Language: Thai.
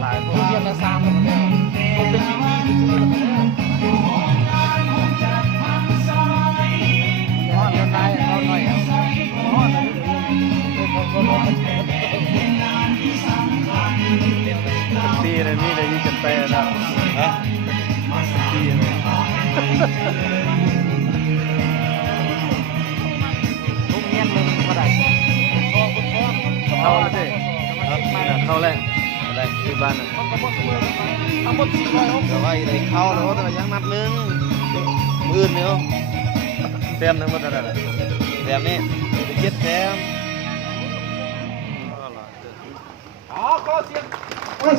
หลายคนเรียนละ3แล้วเนี่ยผมเป็นวิธีที่สุดแล้วฮอดแล้วนายเอาหน่อยฮอดแล้วปีเลยมีได้ยินกันไปแล้วฮะปีเลยทุกเงี้ยนึงก็ได้เข้าแล้วดิเข้าแล้วอะไรที่บ้านน่ะทั้งหมด400แต่ว่าได้เข้าแล้วแต่ยังนัดนึงมื้ออื่นเนาะแต้มทั้งหมดเท่าไหร่แต้มนี่7 แต้ม